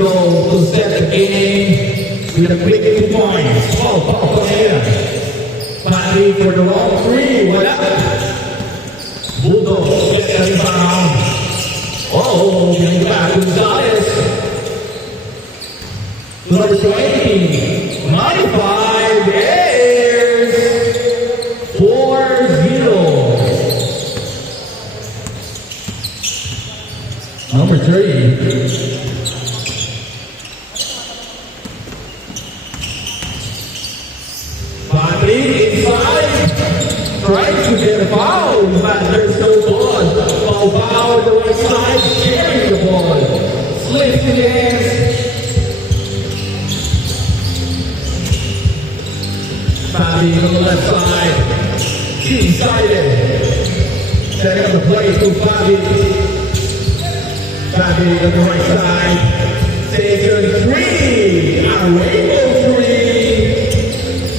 Diego to set the game with a quick 2 points. Oh, Paul Correa. Patty for the long three. What up? Bulldog gets the rebound. Oh, getting back to Gonzalez. Number 20. 95. Bears. 4-0. Number 3. Trying to get a foul, but there's no ball. Foul the right side, carrying the ball. Slips in the hands. Fabi on the left side. Two-sided. Setting up the play to Fabi. Fabi on the right side. Takes a three. A rainbow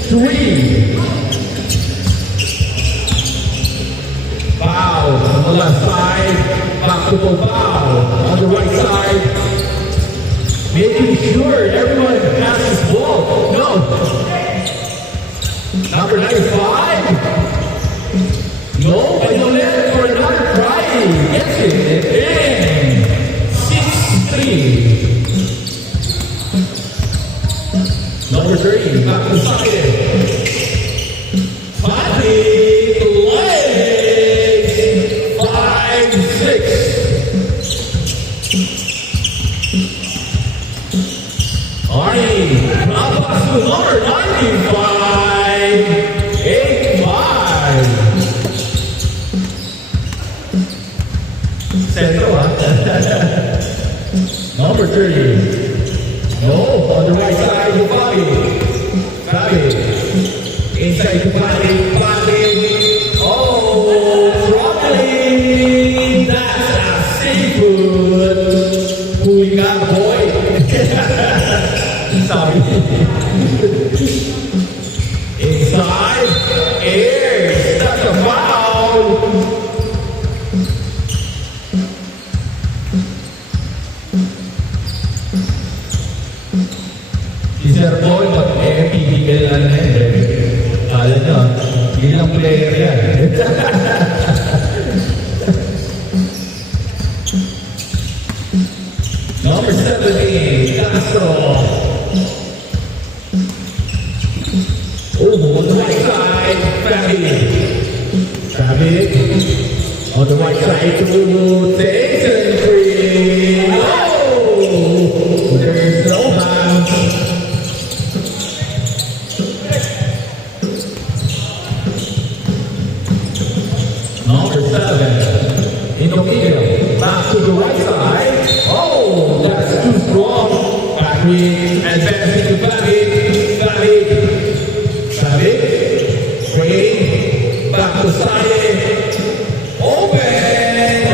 three. On the left side, back to foul. On the right side, making sure everyone has this ball. No. Number 95. No, I don't let it for another try. Gets it. And 6-3. Number 3, back to side. Number 95, 8-5. Number 30. No, on the right side to Fabi. Inside to Fabi. Oh, probably that's a seafood. Who you got, boy? Sorry. Inside, air, that's a foul. Si Sir Paul, pipigil lang na yun. Kala nyo, ilang player yan. Number 17, Castro. On the right side, Fabi. On the right side to Jason Free. Oh! There's no man. Number 7. Indonesia. Back to the right side. Oh! That's too strong. Fabi advancing to Fabi. Back to side. Open.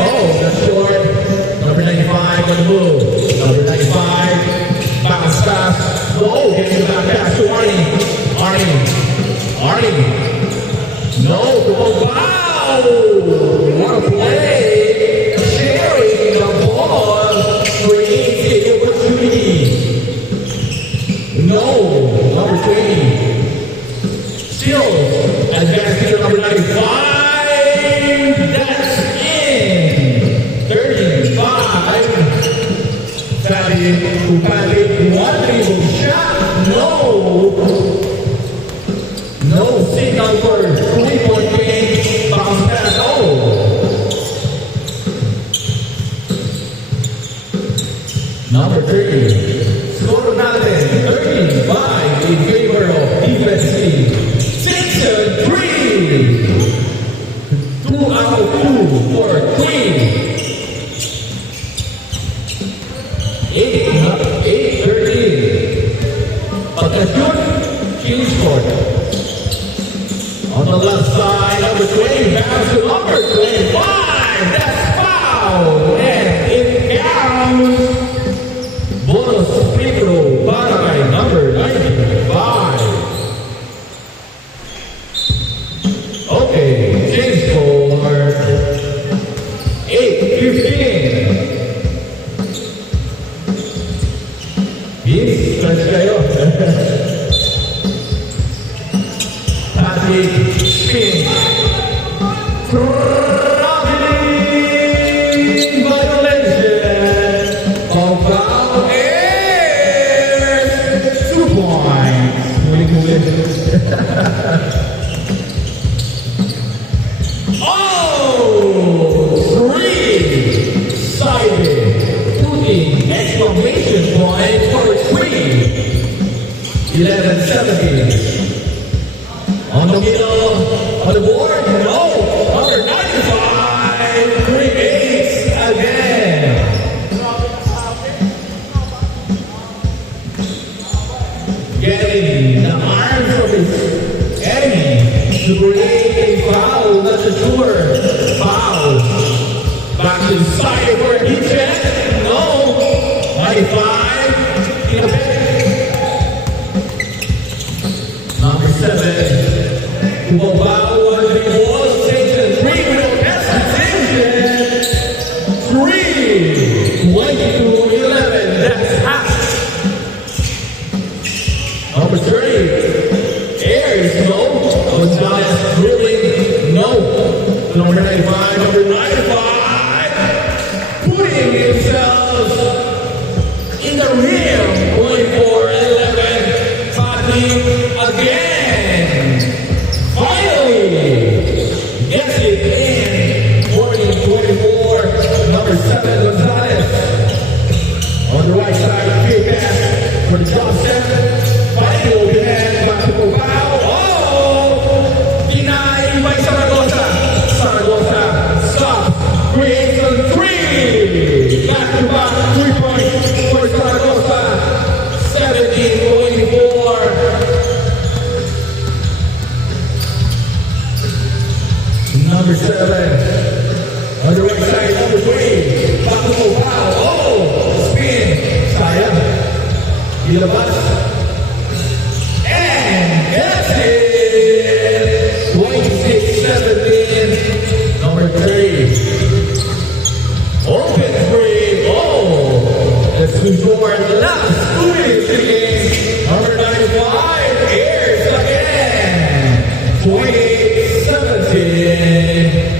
Oh, that's short. Number 95 on the move. Number 95. Bounce pass. Oh, getting the back pass to Arnie. No. Wow. What a play. Sharing the ball. Creates the opportunity. No. Number 20. Still advancing to number 95. That's in. 35. Fabi. One dribble shot. No signal for 3-point game. Bounce pass. Number 3. Score natin. 35 in favor of defense team. 6-3. 2 out of 2 for Queen. 8-13. Pagka-shoot, change court. On the left side, number 20, bounce to number 25. That's foul. And it counts. Bonus free throw by number 95. Okay, change court. 8-15. Yes, stretch kayo. Patrick, spin. Traveling violation of foul air. 2 points. Muling-muling. Oh! 3-sided. Putting exclamation point for 11-17. On the middle of the board, no. Number 95 creates again. Getting the arms of his enemy to create a foul. That's a sure foul. Back to the side for a defense. No. 95 in a bit. Number 7. Mobile was the ball station 3 with a hesitation. 3-22-11. That's half. Number 3. Air is no. Gonzalez drilling. No. Number 95. Number 95. Putting himself in the rim. Going for 11. Fatih again. Finally, gets it in. 40-24. Number 7, Gonzalez. On the right side, field pass for the drop step. Finally, open hand, back to Mobile. Oh! Denied by Zaragoza. Zaragoza stops. Creates a 3. Back-to-back 3 points for Zaragoza. 17-24. Number 7. On the right side, number 3. Back to Mobile. Oh! Spin. Sayang. Ilabas. And that's it. 26-17. Number 3. Open 3. Oh! Let's score the last 2 minutes of the game. Number 95. Airs again. 28-17.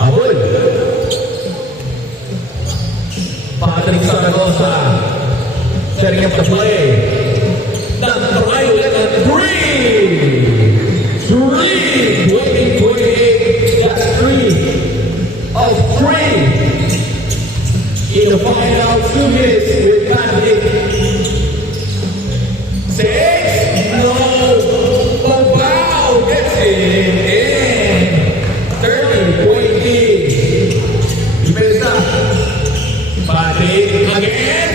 Abul. Patrick Zaragoza. Setting up the play. Try with a 3. 20-28. That's 3 of 3. In the final 2 minutes with Patrick. 6. No. Oh, wow. Gets it in. 30-20. Ibesa. Patrick again.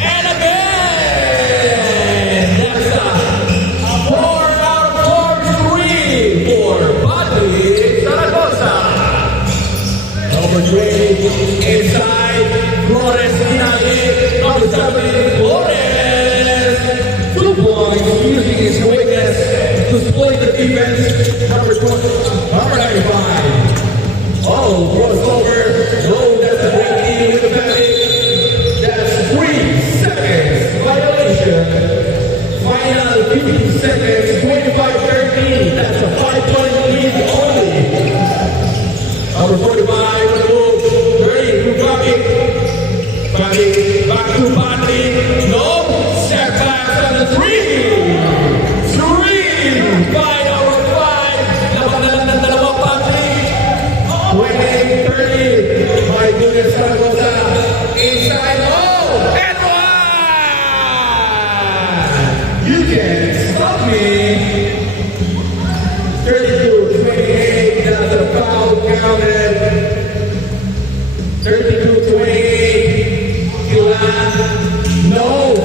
And again. That's a 4 out of 4 3 for Patrick Zaragoza. Number 20 inside. Flores Inali. Number 7 Flores. 2 points using his quickness to split the defense. Number 20. Number 95. Oh, crossover. Low, that's a great lead with the Patrick. That's 3 seconds violation. Final 15 seconds, 25-13. That's a 5-point lead only. Number 45 on the move. 30 to Patrick. Patrick, back to Patrick. No. Step back on the 3. 3. 5 over 5. Laban na lang ng dalawang Patrick. 20-30. My goodness, Zaragoza. Inside. Oh! And 1! You can't stop me. 32-28. That's a foul counted. 32-28. Ilan. No.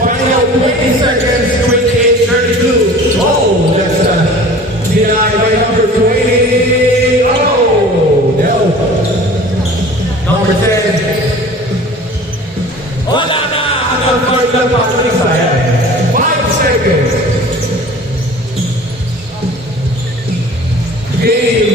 Final 20 seconds. 28-32. Oh, that's denied by number 20. Oh, no. Number 10. Wala na. Hanggang part lang pa sa Isaya. 5 seconds. Game